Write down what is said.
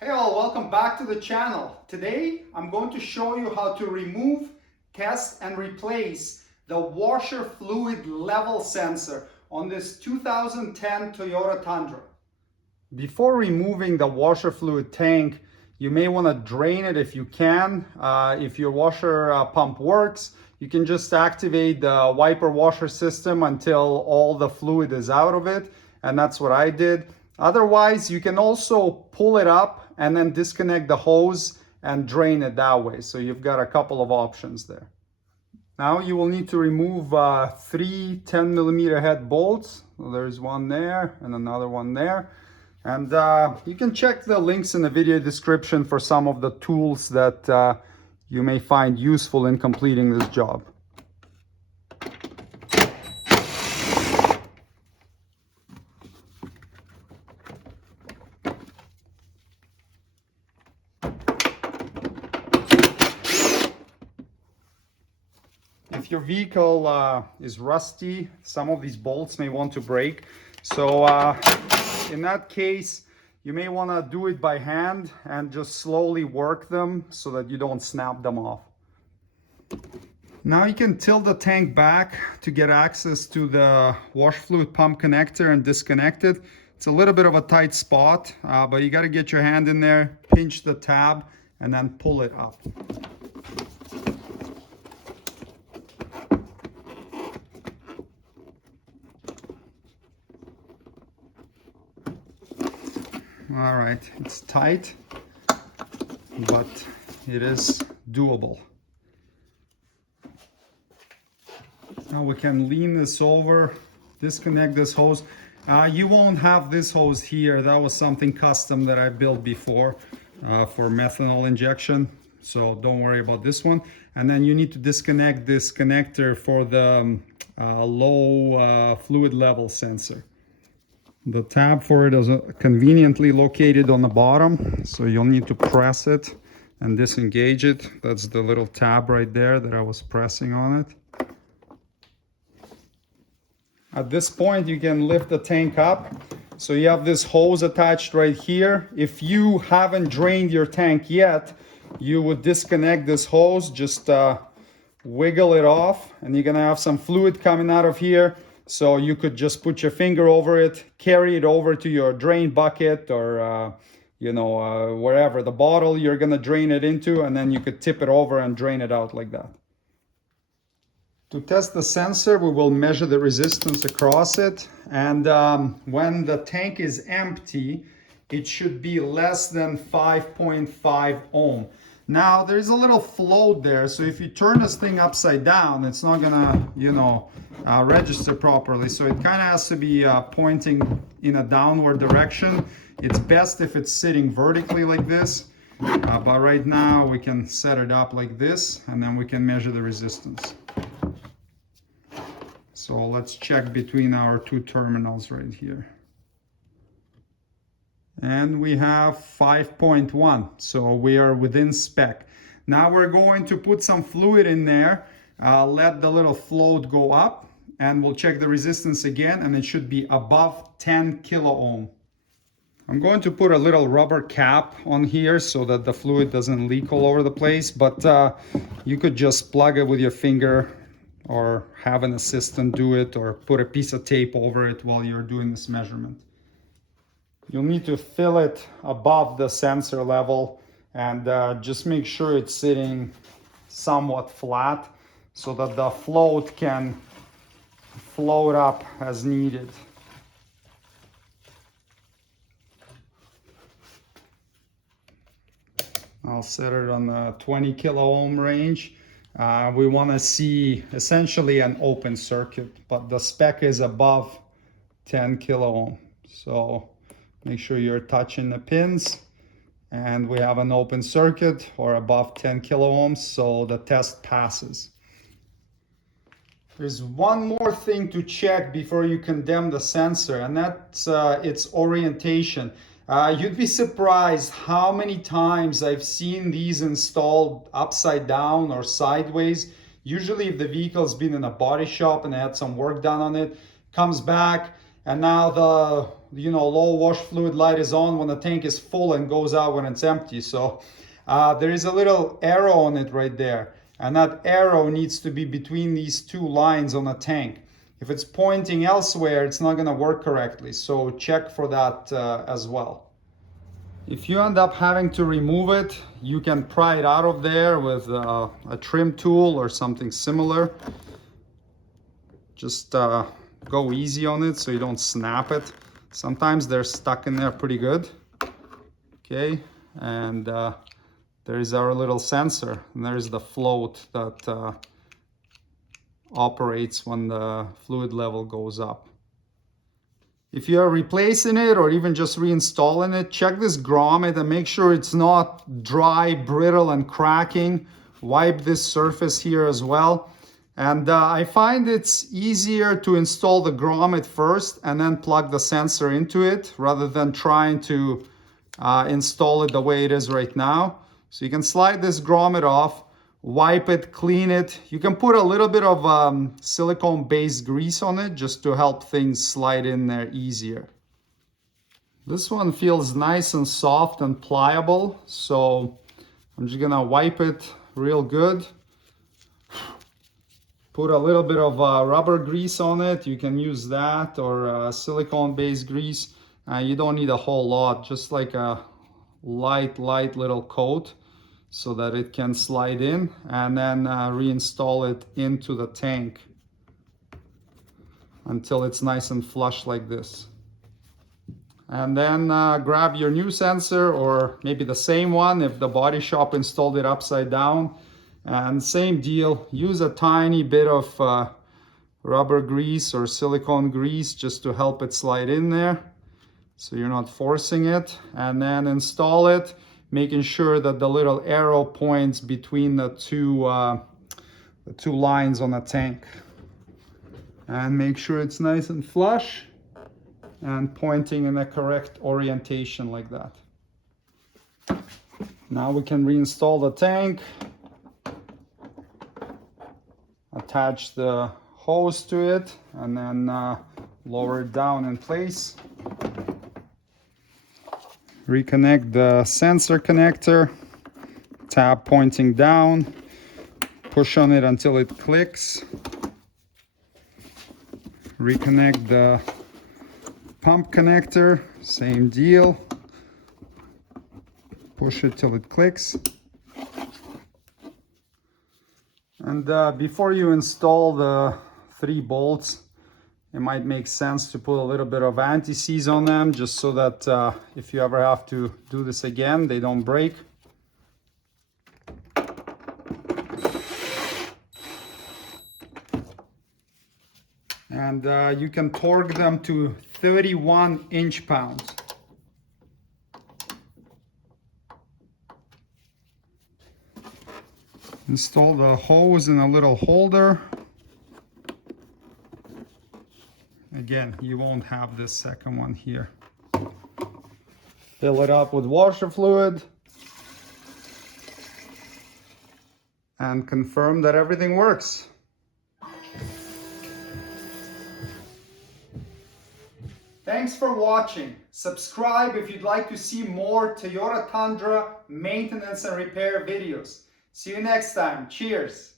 Hey all, welcome back to the channel. Today I'm going to show you how to remove, test and replace the washer fluid level sensor on this 2010 Toyota Tundra. Before removing the washer fluid tank, you may want to drain it if you can. If your washer pump works, you can just activate the wiper washer system until all the fluid is out of it, and that's what I did. Otherwise, you can also pull it up and then disconnect the hose and drain it that way. So you've got a couple of options there. Now you will need to remove three 10mm head bolts. So there's one there and another one there. And you can check the links in the video description for some of the tools that you may find useful in completing this job. If your vehicle is rusty, some of these bolts may want to break. So in that case, you may want to do it by hand and just slowly work them so that you don't snap them off. Now you can tilt the tank back to get access to the wash fluid pump connector and disconnect it. It's a little bit of a tight spot, but you got to get your hand in there, pinch the tab, and then pull it up. All right, it's tight, but it is doable. Now we can lean this over, disconnect this hose. You won't have this hose here. That was something custom that I built before for methanol injection. So don't worry about this one. And then you need to disconnect this connector for the low fluid level sensor. The tab for it is conveniently located on the bottom, so you'll need to press it and disengage it. That's the little tab right there that I was pressing on it. At this point, you can lift the tank up. So you have this hose attached right here. If you haven't drained your tank yet, you would disconnect this hose, just wiggle it off, and you're gonna have some fluid coming out of here. So you could just put your finger over it, carry it over to your drain bucket or, wherever, the bottle you're going to drain it into, and then you could tip it over and drain it out like that. To test the sensor, we will measure the resistance across it. And when the tank is empty, it should be less than 5.5 ohm. Now there's a little float there, so if you turn this thing upside down, it's not gonna, register properly. So it kind of has to be pointing in a downward direction. It's best if it's sitting vertically like this, but right now we can set it up like this, and then we can measure the resistance. So let's check between our two terminals right here. And we have 5.1, so we are within spec. Now we're going to put some fluid in there, let the little float go up, and we'll check the resistance again, and it should be above 10 kilo ohm. I'm going to put a little rubber cap on here so that the fluid doesn't leak all over the place, but you could just plug it with your finger or have an assistant do it, or put a piece of tape over it while you're doing this measurement. You'll need to fill it above the sensor level, and just make sure it's sitting somewhat flat so that the float can float up as needed. I'll set it on the 20 kilo ohm range. We want to see essentially an open circuit, but the spec is above 10 kilo ohm. So make sure you're touching the pins, and we have an open circuit or above 10 kilo ohms, so the test passes. There's one more thing to check before you condemn the sensor, and that's its orientation. You'd be surprised how many times I've seen these installed upside down or sideways. Usually if the vehicle's been in a body shop and they had some work done on it, comes back And now the low wash fluid light is on when the tank is full and goes out when it's empty. So there is a little arrow on it right there, and that arrow needs to be between these two lines on the tank. If it's pointing elsewhere, it's not going to work correctly, so check for that as well. If you end up having to remove it, you can pry it out of there with a trim tool or something similar. Just go easy on it so you don't snap it. Sometimes they're stuck in there pretty good. Okay, and there's our little sensor, and there's the float that operates when the fluid level goes up. If you're replacing it or even just reinstalling it, check this grommet and make sure it's not dry, brittle, and cracking. Wipe this surface here as well. And I find it's easier to install the grommet first and then plug the sensor into it rather than trying to install it the way it is right now. So you can slide this grommet off, wipe it, clean it. You can put a little bit of silicone-based grease on it just to help things slide in there easier. This one feels nice and soft and pliable, so I'm just gonna wipe it real good. Put a little bit of rubber grease on it. You can use that or silicone-based grease. You don't need a whole lot, just like a light little coat, so that it can slide in, and then reinstall it into the tank until it's nice and flush like this. And then grab your new sensor, or maybe the same one if the body shop installed it upside down, and same deal, use a tiny bit of rubber grease or silicone grease just to help it slide in there so you're not forcing it, and then install it, making sure that the little arrow points between the two lines on the tank. And make sure it's nice and flush and pointing in the correct orientation like that. Now we can reinstall the tank, attach the hose to it, and then lower it down in place. Reconnect the sensor connector, tab pointing down, push on it until it clicks. Reconnect the pump connector, same deal. Push it till it clicks. And before you install the 3 bolts, it might make sense to put a little bit of anti-seize on them, just so that if you ever have to do this again, they don't break. And you can torque them to 31 inch-pounds. Install the hose in a little holder. Again, you won't have this second one here. Fill it up with washer fluid and confirm that everything works. Thanks for watching. Subscribe if you'd like to see more Toyota Tundra maintenance and repair videos. See you next time. Cheers.